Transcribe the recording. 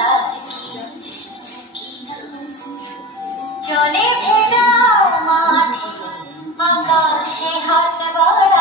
তার কি আছে কি নাম? জলে ভেজা মাঠে আকাশে হাত বাড়া